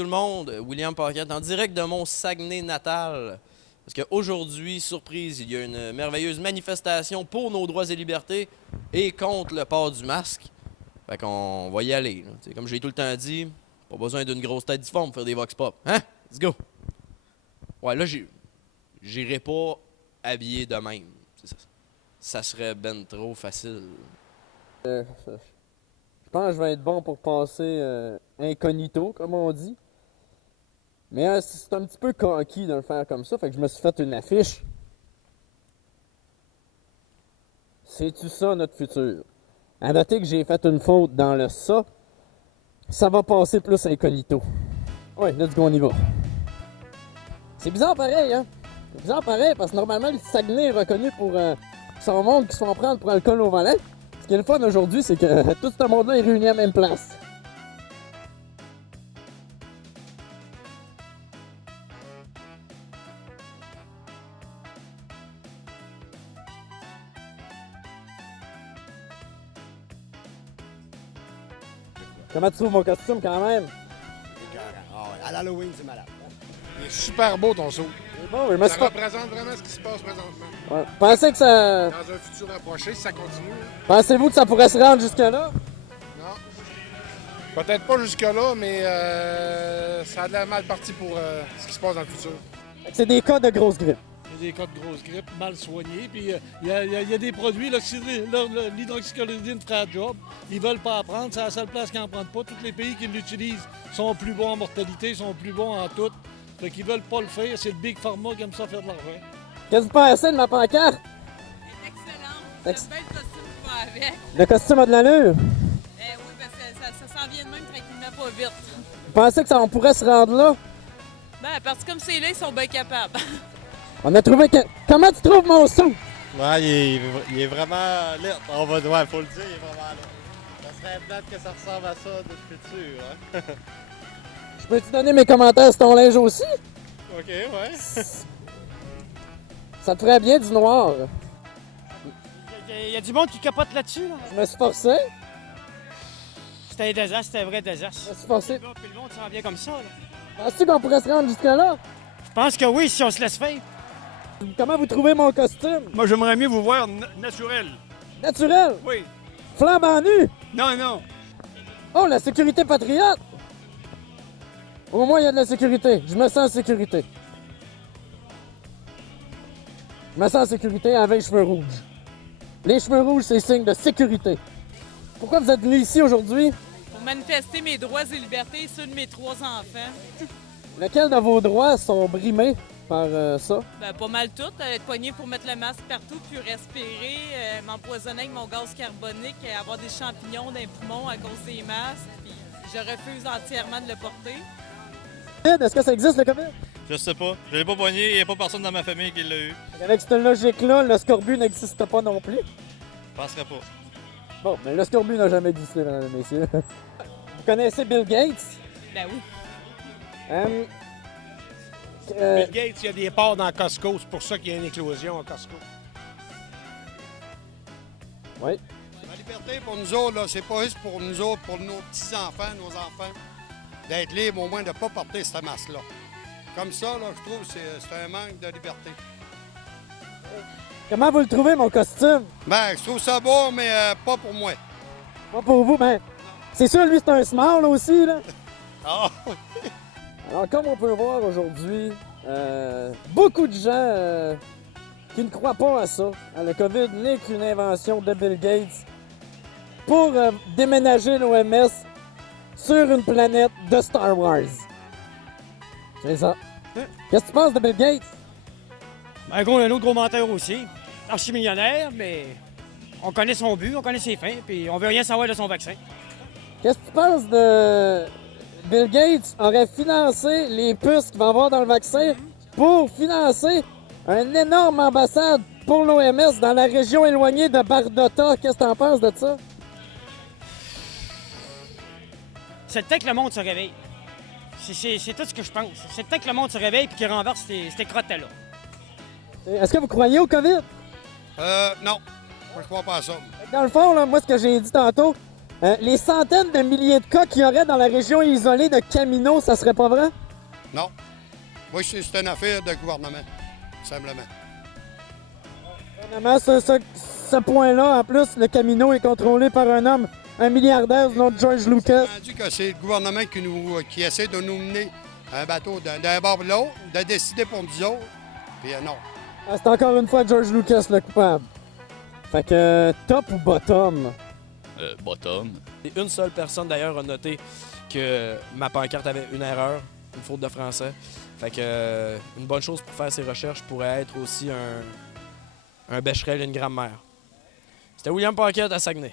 Tout le monde, William Paquette, en direct de mon Saguenay natal. Parce qu'aujourd'hui, surprise, il y a une merveilleuse manifestation pour nos droits et libertés et contre le port du masque. Fait qu'on va y aller. Comme j'ai tout le temps dit, pas besoin d'une grosse tête difforme pour faire des vox pop. Hein? Let's go! Ouais, là, j'irai pas habillé de même. Ça serait ben trop facile. Je pense que je vais être bon pour passer incognito, comme on dit. Mais c'est un petit peu coquille de le faire comme ça, fait que je me suis fait une affiche. C'est-tu ça notre futur? À noter que j'ai fait une faute dans le ça. Ça va passer plus incognito. Ouais, let's go, on y va. C'est bizarre pareil, hein? C'est bizarre pareil, parce que normalement, le Saguenay est reconnu pour son monde qui se font prendre pour alcool au volant. Ce qui est le fun aujourd'hui, c'est que tout ce monde-là est réuni à la même place. Comment tu trouves mon costume quand même? À l'Halloween, c'est malade. Il est super beau ton saut. C'est bon, je me suis Ça pas... représente vraiment ce qui se passe présentement. Ouais. Pensez que ça... Dans un futur approché, si ça continue. Pensez-vous que ça pourrait se rendre jusque-là? Non. Peut-être pas jusque-là, mais ça a de la mal parti pour ce qui se passe dans le futur. C'est des cas de grosse grippe. Il y a des cas de grosse grippe mal soignés. Puis il y a des produits, l'hydroxychloroquine ferait le job. Ils veulent pas en prendre. C'est la seule place qui n'en prennent pas. Tous les pays qui l'utilisent sont plus bons en mortalité, sont plus bons en tout. Fait qu'ils veulent pas le faire. C'est le Big Pharma qui aime ça faire de l'argent. Qu'est-ce que vous pensez de ma pancarte? Excellent. J'aime bien le costume qui va avec. Le costume a de l'allure. Oui, parce que ça s'en vient de même tranquillement pas vite. Vous pensez que ça, on pourrait se rendre là? Ben, parce que comme c'est là, ils sont bien capables. On a trouvé que... Comment tu trouves mon saut? Ouais, il est vraiment laid. On va ouais, faut le dire, il est vraiment laid. Ça serait plate que ça ressemble à ça de futur. Hein? Je peux-tu donner mes commentaires sur ton linge aussi? OK, ouais. Ça te ferait bien du noir. Il y a du monde qui capote là-dessus. Là. Je me suis forcé. C'était un désastre, c'était un vrai désastre. Je me suis forcé. Puis le monde s'en vient comme ça. Là. Penses-tu qu'on pourrait se rendre jusque-là? Je pense que oui, si on se laisse faire. Comment vous trouvez mon costume? Moi, j'aimerais mieux vous voir naturel. Naturel? Oui. Flambant nu? Non, non. Oh, la sécurité patriote! Au moins, il y a de la sécurité. Je me sens en sécurité. Je me sens en sécurité avec les cheveux rouges. Les cheveux rouges, c'est signe de sécurité. Pourquoi vous êtes venus ici aujourd'hui? Pour manifester mes droits et libertés et ceux de mes 3 enfants. Lesquels de vos droits sont brimés par ça? Ben, pas mal tout. Être poigné pour mettre le masque partout, puis respirer, m'empoisonner avec mon gaz carbonique, avoir des champignons dans les poumons à cause des masques. Puis je refuse entièrement de le porter. Est-ce que ça existe, le COVID? Je sais pas. Je l'ai pas poigné, il n'y a pas personne dans ma famille qui l'a eu. Avec cette logique-là, le scorbut n'existe pas non plus. Je penserais pas. Bon, mais le scorbut n'a jamais existé, mesdames et messieurs. Vous connaissez Bill Gates? Ben oui. Bill Gates, il y a des ports dans Costco. C'est pour ça qu'il y a une éclosion à Costco. Oui. La liberté pour nous autres, là, c'est pas juste pour nous autres, pour nos petits-enfants, nos enfants, d'être libres au moins de ne pas porter cette masque-là. Comme ça, là, je trouve que c'est un manque de liberté. Comment vous le trouvez, mon costume? Ben, je trouve ça beau, mais pas pour moi. Pas pour vous, ben... C'est sûr, lui, c'est un small aussi, là. Ah! Alors, comme on peut voir aujourd'hui, beaucoup de gens qui ne croient pas à ça. Le COVID n'est qu'une invention de Bill Gates pour déménager l'OMS sur une planète de Star Wars. C'est ça. Qu'est-ce que tu penses de Bill Gates? Un autre gros menteur aussi. Archi-millionnaire, mais on connaît son but, on connaît ses fins, puis on veut rien savoir de son vaccin. Qu'est-ce que tu penses de... Bill Gates aurait financé les puces qu'il va avoir dans le vaccin pour financer une énorme ambassade pour l'OMS dans la région éloignée de Bardota. Qu'est-ce que tu en penses de ça? C'est le temps que le monde se réveille. C'est tout ce que je pense. C'est le temps que le monde se réveille et qu'il renverse ces crottes-là. Est-ce que vous croyez au COVID? Non. Moi, je crois pas à ça. Dans le fond, là, moi, ce que j'ai dit tantôt, Les centaines de milliers de cas qu'il y aurait dans la région isolée de Camino, ça serait pas vrai? Non. Moi, c'est une affaire de gouvernement, simplement. Vraiment, ce point-là, en plus, le Camino est contrôlé par un homme, un milliardaire du nom de George Lucas. On a dit que c'est le gouvernement qui essaie de nous mener un bateau d'un bord à l'autre, de décider pour nous autres. Puis non. Ah, c'est encore une fois George Lucas le coupable. Fait que top ou bottom? Bottom. Et une seule personne d'ailleurs a noté que ma pancarte avait une erreur, une faute de français. Fait que une bonne chose pour faire ces recherches pourrait être aussi un Becherel et une grammaire. C'était William Paquette à Saguenay.